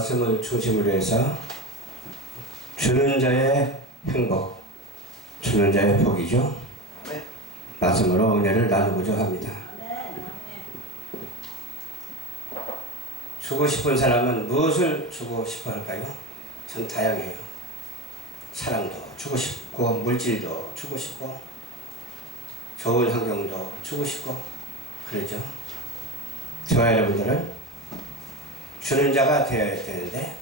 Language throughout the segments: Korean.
말씀을 중심으로 해서 주는 자의 행복, 주는 자의 복이죠. 네. 말씀으로 은혜를 나누고자 합니다. 주고 싶은 사람은 무엇을 주고 싶어 할까요? 참 다양해요. 사랑도 주고 싶고, 물질도 주고 싶고, 좋은 환경도 주고 싶고, 그러죠. 저와 여러분들은 주는 자가 되어야 되는데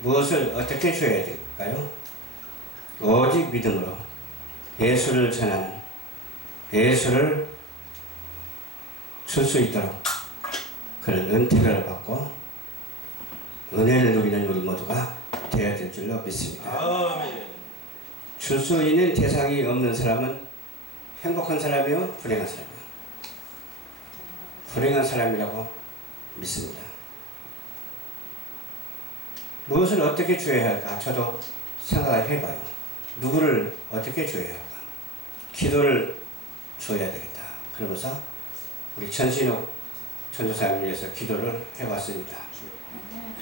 무엇을 어떻게 줘야 될까요? 오직 믿음으로 예수를 전하는, 예수를 줄 수 있도록 그런 은퇴를 받고 은혜를 누리는 우리 모두가 되어야 될 줄로 믿습니다. 줄 수 있는 대상이 없는 사람은 행복한 사람이요, 불행한 사람이요. 불행한 사람이라고 믿습니다. 무엇을 어떻게 줘야 할까? 저도 생각을 해봐요. 누구를 어떻게 줘야 할까? 기도를 줘야 되겠다. 그러면서 우리 전신욱 전도사님을 위해서 기도를 해봤습니다.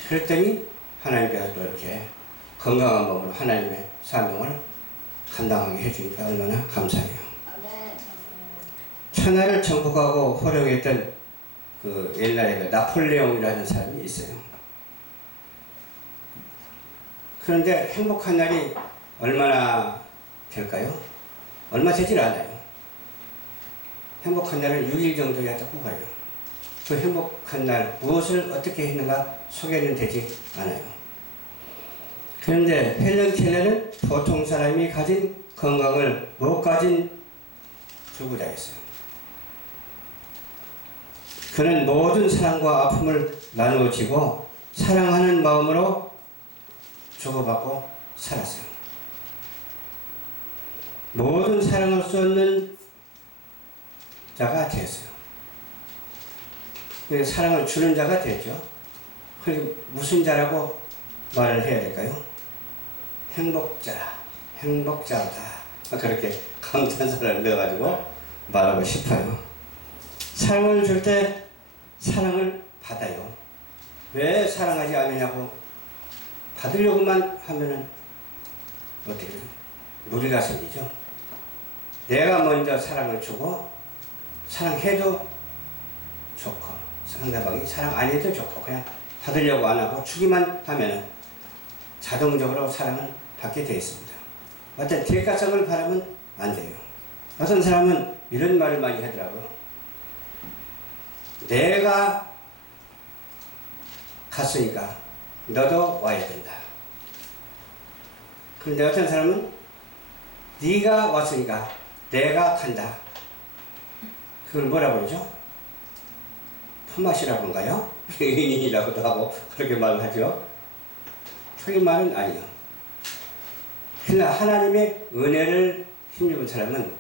그랬더니 하나님께서 또 이렇게 건강한 몸으로 하나님의 사명을 감당하게 해주니까 얼마나 감사해요. 천하를 정복하고 호령했던 그 옛날에 그 나폴레옹이라는 사람이 있어요. 그런데 행복한 날이 얼마나 될까요? 얼마 되질 않아요. 행복한 날은 6일 정도야 딱 가요. 그 행복한 날 무엇을 어떻게 했는가 소개는 되지 않아요. 그런데 헬렌 켈러는 보통 사람이 가진 건강을 못 가진 주부자였어요. 그는 모든 사랑과 아픔을 나누어지고 사랑하는 마음으로 주고받고 살았어요. 모든 사랑을 쏟는 자가 되었어요. 사랑을 주는 자가 되죠. 그게 무슨 자라고 말을 해야 될까요? 행복자, 행복자다. 그렇게 감탄사를 넣어가지고 말하고 싶어요. 사랑을 줄 때 사랑을 받아요. 왜 사랑하지 않느냐고 받으려고만 하면은 어떻게 돼요? 무리가 생기죠. 내가 먼저 사랑을 주고 사랑해도 좋고 상대방이 사랑 안 해도 좋고 그냥 받으려고 안 하고 주기만 하면은 자동적으로 사랑을 받게 되어 있습니다. 어떤 대가성을 바라면 안 돼요. 어떤 사람은 이런 말을 많이 하더라고요. 내가 갔으니까 너도 와야 된다. 그런데 어떤 사람은 네가 왔으니까 내가 간다. 그걸 뭐라고 그러죠? 품앗이라고 한가요? 의인이라고도 하고 그렇게 말을 하죠. 틀린 말은 아니요. 그러나 하나님의 은혜를 힘입은 사람은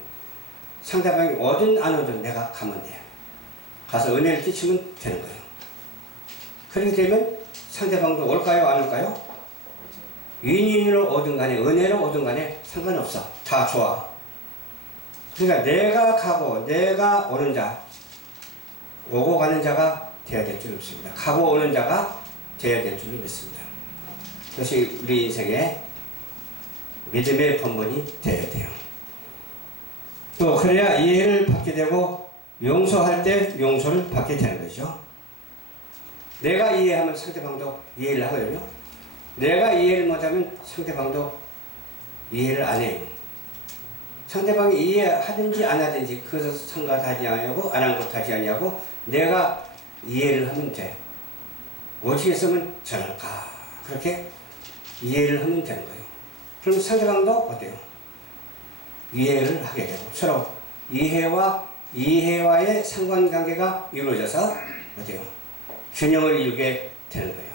상대방이 오든 안 오든 내가 가면 돼요. 가서 은혜를 끼치면 되는 거예요. 그렇게 되면 상대방도 올까요? 안 올까요? 윈윈으로 오든 간에 은혜로 오든 간에 상관없어. 다 좋아. 그러니까 내가 가고 내가 오는 자, 오고 가는 자가 되어야 될 줄 믿습니다. 가고 오는 자가 되어야 될 줄 믿습니다. 그것이 우리 인생의 믿음의 본분이 되어야 돼요. 또 그래야 이해를 받게 되고 용서할 때 용서를 받게 되는 거죠. 내가 이해하면 상대방도 이해를 하거든요. 내가 이해를 못하면 상대방도 이해를 안 해요. 상대방이 이해하든지 안 하든지 그것을 상관하지 않냐고 안 한 것 하지 않냐고 내가 이해를 하면 돼. 어떻게 했으면 저럴까 그렇게 이해를 하면 되는 거예요. 그럼 상대방도 어때요? 이해를 하게 되고 서로 이해와의 상관관계가 이루어져서 어때요? 균형을 이루게 되는 거예요.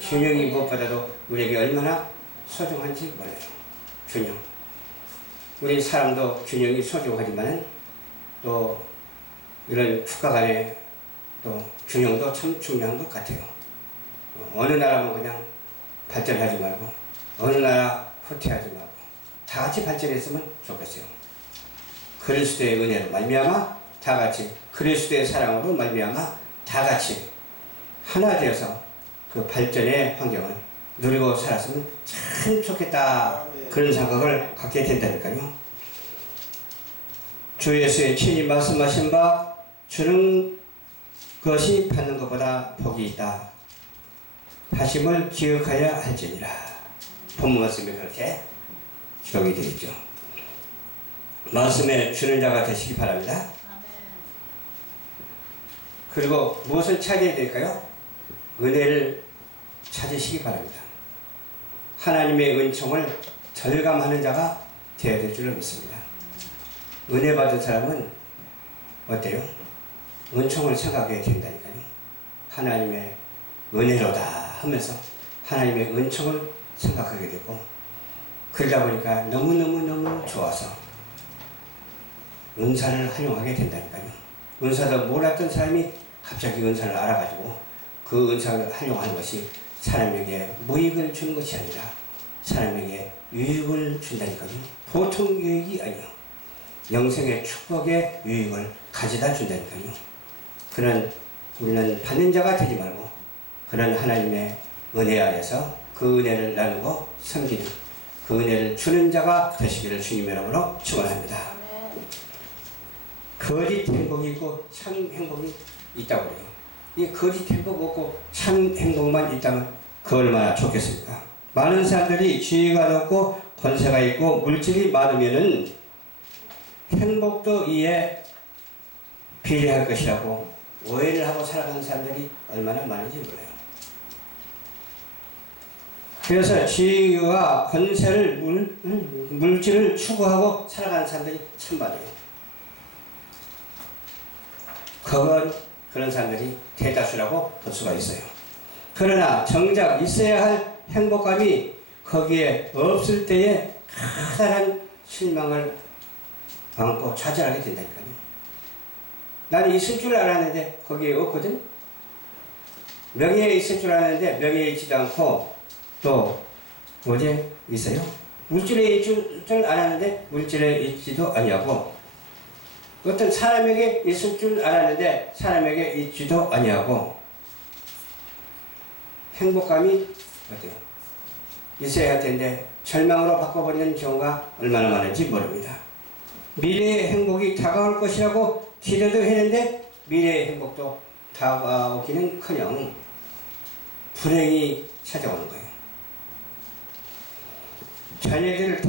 균형이 무엇보다도 우리에게 얼마나 소중한지 몰라요. 균형. 우리 사람도 균형이 소중하지만은 또 이런 국가 간의 또 균형도 참 중요한 것 같아요. 어느 나라만 그냥 발전하지 말고 어느 나라 후퇴하지 말고 다 같이 발전했으면 좋겠어요. 그리스도의 은혜로 말미암아 다 같이 그리스도의 사랑으로 말미암아 다 같이 하나 되어서 그 발전의 환경을 누리고 살았으면 참 좋겠다. 그런 생각을 갖게 된다니까요. 주 예수의 친히 말씀하신 바 주는 것이 받는 것보다 복이 있다 하심을 기억하여야 할지니라. 본문 말씀에 그렇게 기록이 되어 있죠. 말씀에 주는 자가 되시기 바랍니다. 그리고 무엇을 찾아야 될까요? 은혜를 찾으시기 바랍니다. 하나님의 은총을 절감하는 자가 되어야 될 줄로 믿습니다. 은혜 받은 사람은 어때요? 은총을 생각해야 된다니까요. 하나님의 은혜로다 하면서 하나님의 은총을 생각하게 되고, 그러다 보니까 너무너무 좋아서 은사를 활용하게 된다니까요. 은사도 몰랐던 사람이 갑자기 은사를 알아가지고 그 은사를 활용하는 것이 사람에게 무익을 주는 것이 아니라 사람에게 유익을 준다니까요. 보통 유익이 아니요, 영생의 축복의 유익을 가져다 준다니까요. 그런 우리는 받는 자가 되지 말고 그런 하나님의 은혜 안에서 그 은혜를 나누고 섬기는, 그 은혜를 주는 자가 되시기를 주님의 이름으로 축원합니다. 거짓 행복이 있고 참 행복이 있다고 해요. 이 거짓 행복 없고 참 행복만 있다면 그 얼마나 좋겠습니까? 많은 사람들이 지위가 높고 권세가 있고 물질이 많으면은 행복도 이에 비례할 것이라고 오해를 하고 살아가는 사람들이 얼마나 많은지 몰라요. 그래서 지위와 권세를 물질을 추구하고 살아가는 사람들이 참 많아요. 그런 사람들이 대다수라고 볼 수가 있어요. 그러나 정작 있어야 할 행복감이 거기에 없을 때에 커다란 실망을 안고 좌절하게 된다니까요. 나는 있을 줄 알았는데 거기에 없거든. 명예에 있을 줄 알았는데 명예에 있지도 않고 또 어디에 있어요? 물질에 있을 줄 알았는데 물질에 있지도 아니하고, 어떤 사람에게 있을 줄 알았는데 사람에게 있지도 아니하고, 행복감이 어때요? 있어야 할 텐데 절망으로 바꿔버리는 경우가 얼마나 많은지 모릅니다. 미래의 행복이 다가올 것이라고 기대도 했는데 미래의 행복도 다가오기는커녕 불행이 찾아오는 거예요. 자녀들을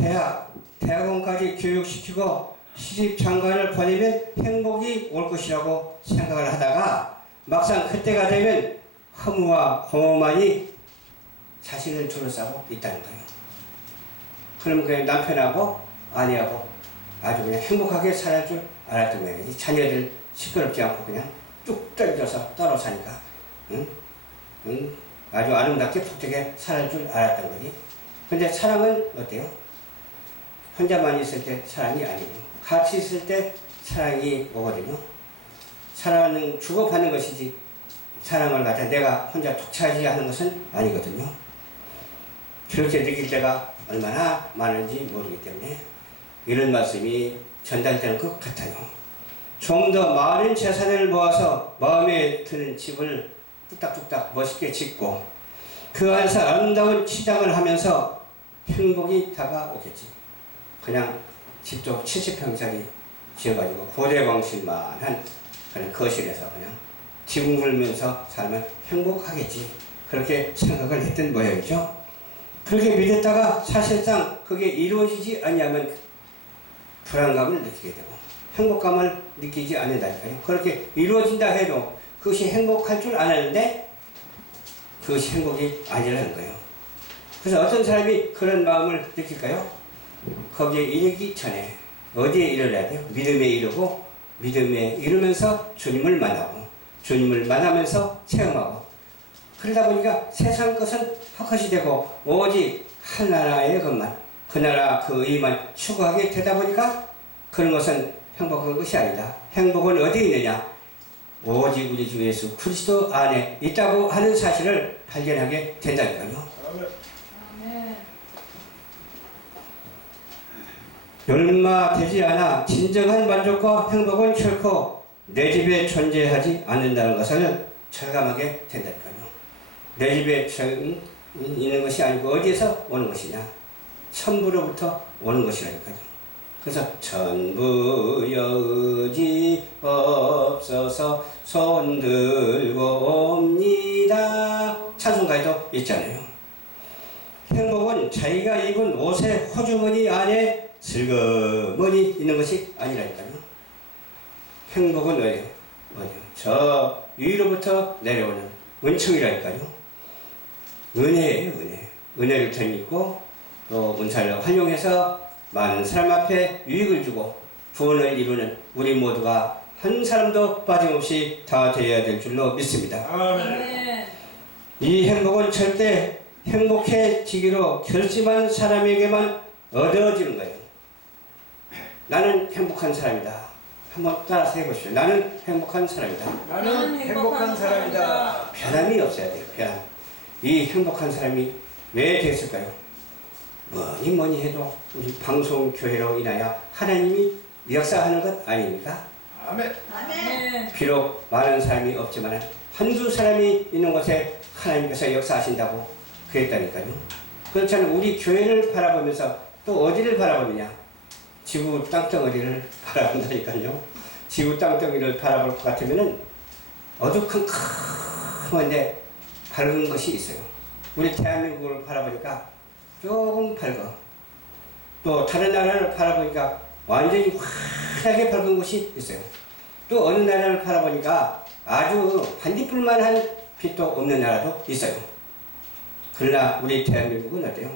대학원까지 교육시키고 시집 장가를 보내면 행복이 올 것이라고 생각을 하다가 막상 그때가 되면 허무와 공허만이 자신을 둘러싸고 있다는 거예요. 그럼 그냥 남편하고 아내하고 아주 그냥 행복하게 살 줄 알았던 거예요. 이 자녀들 시끄럽지 않고 그냥 뚝 떨어져서 따로 사니까 아주 아름답게 푹하게 살 줄 알았던 거지. 근데 사랑은 어때요? 혼자만 있을 때 사랑이 아니에요. 같이 있을 때 사랑이 오거든요. 사랑은 주고받는 것이지 사랑을 갖다 내가 혼자 독차지하는 것은 아니거든요. 그렇게 느낄 때가 얼마나 많은지 모르기 때문에 이런 말씀이 전달되는 것 같아요. 좀 더 많은 재산을 모아서 마음에 드는 집을 뚝딱뚝딱 멋있게 짓고 그 안에서 아름다운 치장을 하면서 행복이 다가오겠지. 그냥 집도 70평짜리 지어가지고 고대 방식만한 그런 거실에서 그냥 뒹굴면서 살면 행복하겠지. 그렇게 생각을 했던 모양이죠. 그렇게 믿었다가 사실상 그게 이루어지지 아니하면 불안감을 느끼게 되고 행복감을 느끼지 않는다니까요. 그렇게 이루어진다 해도 그것이 행복할 줄 알았는데 그것이 행복이 아니라는 거예요. 그래서 어떤 사람이 그런 마음을 느낄까요? 거기에 이르기 전에 어디에 이르러야 돼요? 믿음에 이르고 믿음에 이르면서 주님을 만나고 주님을 만나면서 체험하고, 그러다 보니까 세상 것은 헛것이 되고 오직 하나나라의 것만, 그 나라 그 의만 추구하게 되다 보니까 그런 것은 행복한 것이 아니다. 행복은 어디에 있느냐? 오직 우리 주 예수 그리스도 안에 있다고 하는 사실을 발견하게 된다니까요. 얼마 되지 않아 진정한 만족과 행복은 결코 내 집에 존재하지 않는다는 것을 절감하게 된다니까요. 내 집에 있는 것이 아니고 어디에서 오는 것이냐? 천부로부터 오는 것이라니까요. 그래서 천부여 의지 없어서 손들고 옵니다. 찬송가에도 있잖아요. 행복은 자기가 입은 옷의 호주머니 안에 슬그머니 있는 것이 아니라니까요. 행복은 어디요? 저 위로부터 내려오는 은총이라니까요. 은혜예요, 은혜. 은혜를 덧입고 또 은사를 활용해서 많은 사람 앞에 유익을 주고 구원을 이루는 우리 모두가 한 사람도 빠짐없이 다 되어야 될 줄로 믿습니다. 아멘. 이 행복은 절대 행복해지기로 결심한 사람에게만 얻어지는 거예요. 나는 행복한 사람이다. 한번 따라서 해보십시오. 나는 행복한 사람이다. 나는 행복한 사람이다. 변함이 없어야 돼요. 변함. 이 행복한 사람이 왜 됐을까요? 뭐니 해도 우리 방송교회로 인하여 하나님이 역사하는 것 아닙니까? 아멘. 아멘. 비록 많은 사람이 없지만 한두 사람이 있는 곳에 하나님께서 역사하신다고 그랬다니까요. 그렇잖아요. 우리 교회를 바라보면서 또 어디를 바라보느냐? 지구 땅덩어리를 바라본다니까요. 지구 땅덩어리를 바라볼 것 같으면은 어두컴컴한데 밝은 것이 있어요. 우리 대한민국을 바라보니까 조금 밝아. 또 다른 나라를 바라보니까 완전히 환하게 밝은 곳이 있어요. 또 어느 나라를 바라보니까 아주 반딧불만한 빛도 없는 나라도 있어요. 그러나 우리 대한민국은 어때요?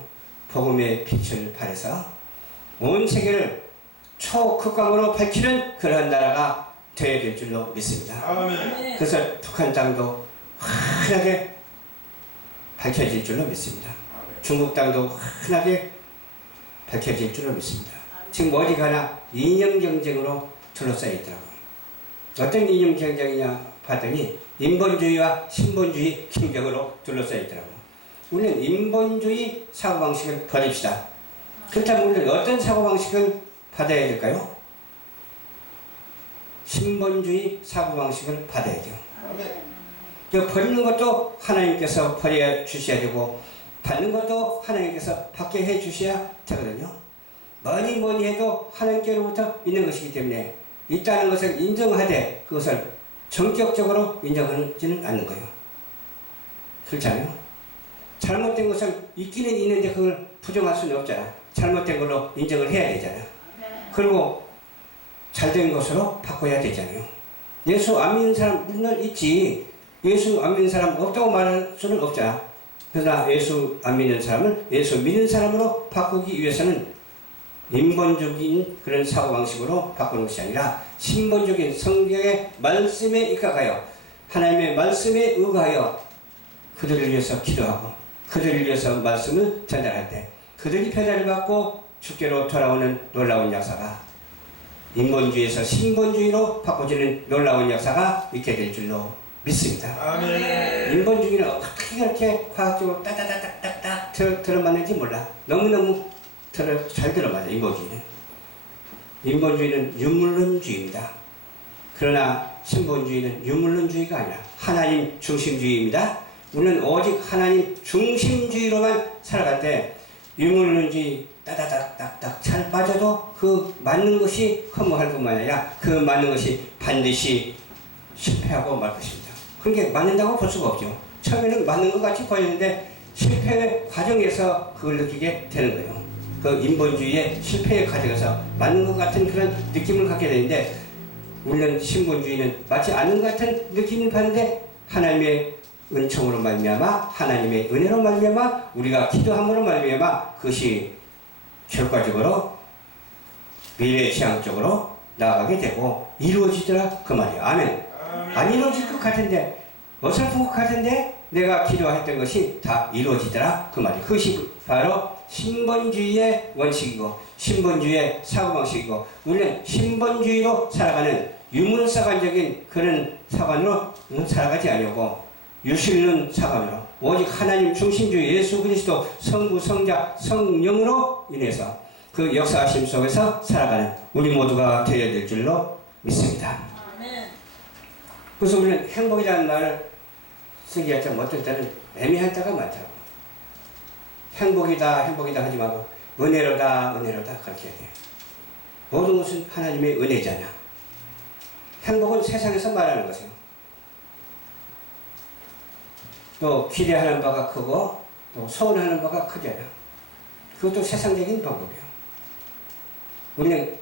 복음의 빛을 발해서 온 세계를 초극광으로 밝히는 그러한 나라가 되어야 될 줄로 믿습니다. 아멘. 그래서 북한 땅도 환하게 밝혀질 줄로 믿습니다. 중국 땅도 환하게 밝혀질 줄로 믿습니다. 지금 어디 가나 이념 경쟁으로 둘러싸여 있더라고요. 어떤 이념 경쟁이냐 봤더니 인본주의와 신본주의 경쟁으로 둘러싸여 있더라고요. 우리는 인본주의 사고방식을 버립시다. 그렇다면 우리는 어떤 사고방식을 받아야 될까요? 신본주의 사고방식을 받아야 돼요. 아멘. 버리는 것도 하나님께서 버려 주셔야 되고 받는 것도 하나님께서 받게 해 주셔야 되거든요. 뭐니 해도 하나님께로부터 있는 것이기 때문에 있다는 것을 인정하되 그것을 전격적으로 인정하지는 않는 거예요. 그렇잖아요. 잘못된 것을 있기는 있는데 그걸 부정할 수는 없잖아. 잘못된 걸로 인정을 해야 되잖아. 그리고 잘된 것으로 바꿔야 되잖아요. 예수 안 믿는 사람 물론 있지. 예수 안 믿는 사람 없다고 말할 수는 없잖아. 그러나 예수 안 믿는 사람을 예수 믿는 사람으로 바꾸기 위해서는 인본적인 그런 사고방식으로 바꾸는 것이 아니라 신본적인 성경의 말씀에 입각하여 하나님의 말씀에 의하여 그들을 위해서 기도하고 그들을 위해서 말씀을 전달할 때 그들이 변화를 받고 주께로 돌아오는 놀라운 역사가 인본주의에서 신본주의로 바꿔지는 놀라운 역사가 있게 될 줄로 믿습니다. 아멘. 인본주의는 어떻게 그렇게 과학적으로 따다다닥닥 들어맞는지 몰라. 너무너무 잘 들어맞아. 인본주의는. 인본주의는 유물론주의입니다. 그러나 신본주의는 유물론주의가 아니라 하나님 중심주의입니다. 우리는 오직 하나님 중심주의로만 살아갈 때 유물론주의 따다닥닥닥 잘 빠져도 그 맞는 것이 허무할 뿐만 아니라 그 맞는 것이 반드시 실패하고 말 것입니다. 그게 맞는다고 볼 수가 없죠. 처음에는 맞는 것 같이 보였는데 실패의 과정에서 그걸 느끼게 되는 거예요. 그 인본주의의 실패의 과정에서 맞는 것 같은 그런 느낌을 갖게 되는데 우리는 신본주의는 맞지 않는 것 같은 느낌을 받는데 하나님의 은총으로 말미암아 하나님의 은혜로 말미암아 우리가 기도함으로 말미암아 그것이 결과적으로 미래지향적으로 나아가게 되고 이루어지더라 그 말이에요. 아멘. 안 이루어질 것 같은데 어설픈 것 같은데 내가 기도했던 것이 다 이루어지더라 그 말이에요. 그것이 바로 신본주의의 원칙이고 신본주의의 사고방식이고 우리는 신본주의로 살아가는 유물사관적인 그런 사관으로 살아가지 아니고 유실론 사관으로 오직 하나님 중심주의 예수 그리스도 성부 성자 성령으로 인해서 그 역사하심 속에서 살아가는 우리 모두가 되어야 될 줄로 믿습니다. 아멘. 그래서 우리는 행복이라는 말을 쓰기가 좀 어떨 때는 애매한 때가 많다고. 행복이다 행복이다 하지 말고 은혜로다 은혜로다 그렇게 해야 돼요. 모든 것은 하나님의 은혜잖아. 행복은 세상에서 말하는 것이에요. 또 기대하는 바가 크고 또 소원하는 바가 크잖아. 그것도 세상적인 방법이에요. 우리는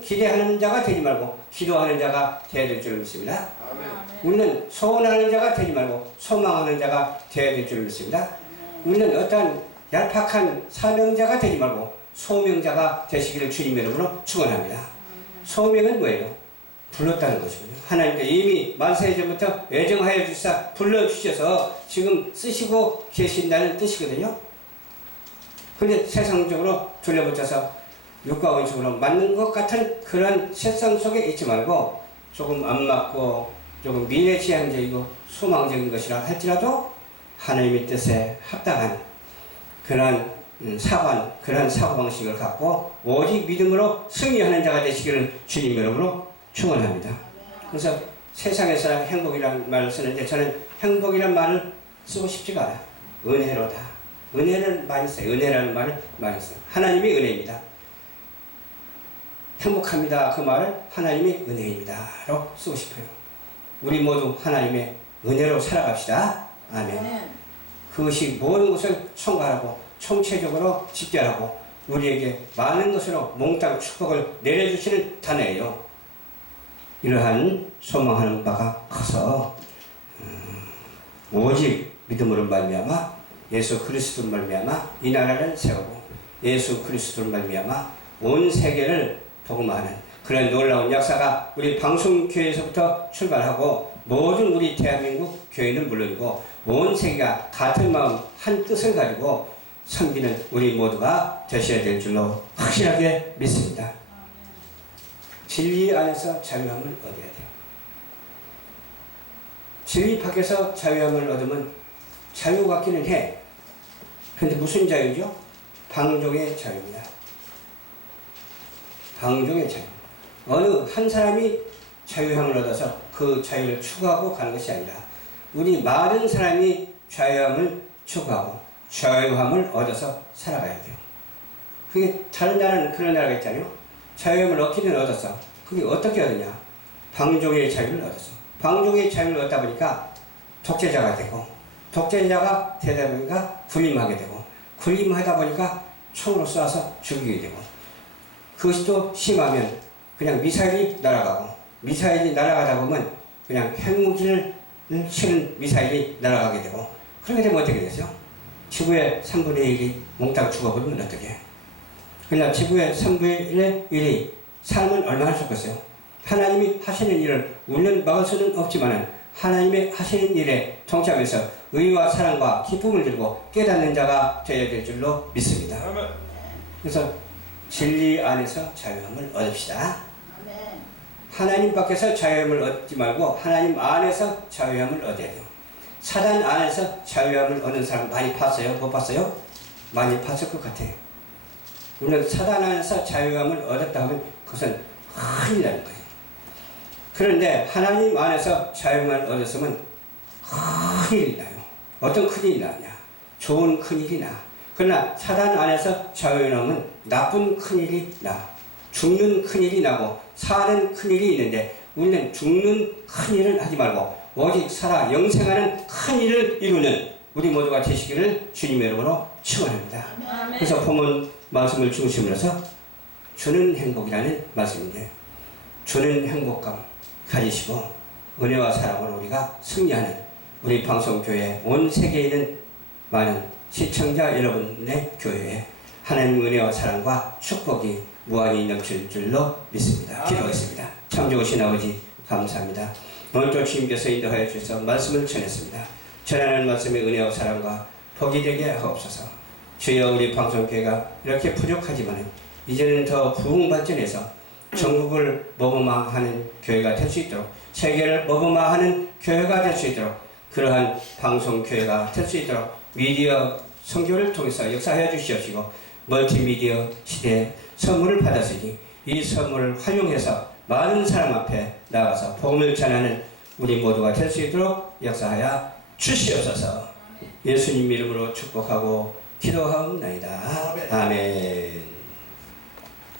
기대하는 자가 되지 말고 기도하는 자가 되어야 될 줄 믿습니다. 우리는 소원하는 자가 되지 말고 소망하는 자가 되어야 될 줄 믿습니다. 우리는 어떠한 얄팍한 사명자가 되지 말고 소명자가 되시기를 주님의 이름으로 축원합니다. 소명은 뭐예요? 불렀다는 것이군요. 하나님께 이미 만세 전부터 애정하여 주사 불러주셔서 지금 쓰시고 계신다는 뜻이거든요. 그런데 세상적으로 둘러붙어서 육과 원칙으로 맞는 것 같은 그런 세상 속에 있지 말고 조금 안 맞고 조금 미래지향적이고 소망적인 것이라 할지라도 하나님의 뜻에 합당한 그런 그런 사고방식을 갖고 오직 믿음으로 승리하는 자가 되시기를 주님 이름으로 축원합니다. 그래서 세상에서 행복이라는 말을 쓰는데 저는 행복이라는 말을 쓰고 싶지가 않아요. 은혜로다. 은혜를 많이 써요. 은혜라는 말을 많이 써요. 하나님의 은혜입니다. 행복합니다. 그 말을 하나님의 은혜입니다로 쓰고 싶어요. 우리 모두 하나님의 은혜로 살아갑시다. 아멘. 그것이 모든 것을 총괄하고 총체적으로 집결하고 우리에게 많은 것으로 몽땅 축복을 내려주시는 단어예요. 이러한 소망하는 바가 커서 오직 믿음으로 말미암아 예수 그리스도로 말미암아 이 나라를 세우고 예수 그리스도로 말미암아 온 세계를 복음하는 그런 놀라운 역사가 우리 방송교회에서부터 출발하고 모든 우리 대한민국 교회는 물론이고 온 세계가 같은 마음 한 뜻을 가지고 섬기는 우리 모두가 되셔야 될 줄로 확실하게 믿습니다. 진리 안에서 자유함을 얻어야 돼요. 진리 밖에서 자유함을 얻으면 자유 같기는 해. 그런데 무슨 자유죠? 방종의 자유입니다. 방종의 자유. 어느 한 사람이 자유함을 얻어서 그 자유를 추구하고 가는 것이 아니라 우리 많은 사람이 자유함을 추구하고 자유함을 얻어서 살아가야 돼요. 그게 다른 나라는 그런 나라가 있잖아요. 자유함을 얻기는 얻었어. 그게 어떻게 얻느냐? 방종의 자유를 얻었어. 방종의 자유를 얻다 보니까 독재자가 되고 독재자가 되다 보니까 군림하게 되고 군림하다 보니까 총으로 쏴서 죽이게 되고 그것이 또 심하면 그냥 미사일이 날아가고 미사일이 날아가다 보면 그냥 핵무기를 치는 미사일이 날아가게 되고 그렇게 되면 어떻게 되죠? 지구의 3분의 1이 몽땅 죽어버리면 어떻게 해요? 그러나 지구의 3분의 1이 삶을 얼마나 좋겠어요? 하나님이 하시는 일을 우리는 막을 수는 없지만 하나님의 하시는 일에 동참해서 의와 사랑과 기쁨을 들고 깨닫는 자가 되어야 될 줄로 믿습니다. 그래서 진리 안에서 자유함을 얻읍시다. 하나님 밖에서 자유함을 얻지 말고 하나님 안에서 자유함을 얻어야 돼요. 사단 안에서 자유함을 얻는 사람 많이 봤어요? 못 봤어요? 많이 봤을 것 같아요. 우리는 사단 안에서 자유함을 얻었다 하면 그것은 큰일 나는 거예요. 그런데 하나님 안에서 자유함을 얻었으면 큰일이 나요. 어떤 큰일이 나냐? 좋은 큰일이 나. 그러나 사단 안에서 자유함을 얻으면 나쁜 큰일이 나. 죽는 큰일이 나고 사는 큰일이 있는데 우리는 죽는 큰일을 하지 말고 오직 살아 영생하는 큰일을 이루는 우리 모두가 되시기를 주님의 이름으로 축원합니다. 그래서 본문 말씀을 중심으로 해서 주는 행복이라는 말씀인데 주는 행복감 가지시고 은혜와 사랑으로 우리가 승리하는 우리 방송교회 온 세계에 있는 많은 시청자 여러분의 교회에 하나님 은혜와 사랑과 축복이 무한히 넘칠 줄로 믿습니다. 기도하겠습니다. 참 좋으신 아버지 감사합니다. 오늘도 주님께서 인도하여 주셔서 말씀을 전했습니다. 전하는 말씀의 은혜와 사랑과 복이 되게 하옵소서. 주여 우리 방송교회가 이렇게 부족하지만 이제는 더 부흥 발전해서 전국을 머금마하는 교회가 될 수 있도록 세계를 머금마하는 교회가 될 수 있도록 그러한 방송교회가 될 수 있도록 미디어 선교를 통해서 역사하여 주시옵시고 멀티미디어 시대에 선물을 받았으니 이 선물을 활용해서 많은 사람 앞에 나가서 복음을 전하는 우리 모두가 될 수 있도록 역사하여 주시옵소서. 예수님 이름으로 축복하고 기도하옵나이다. 아멘.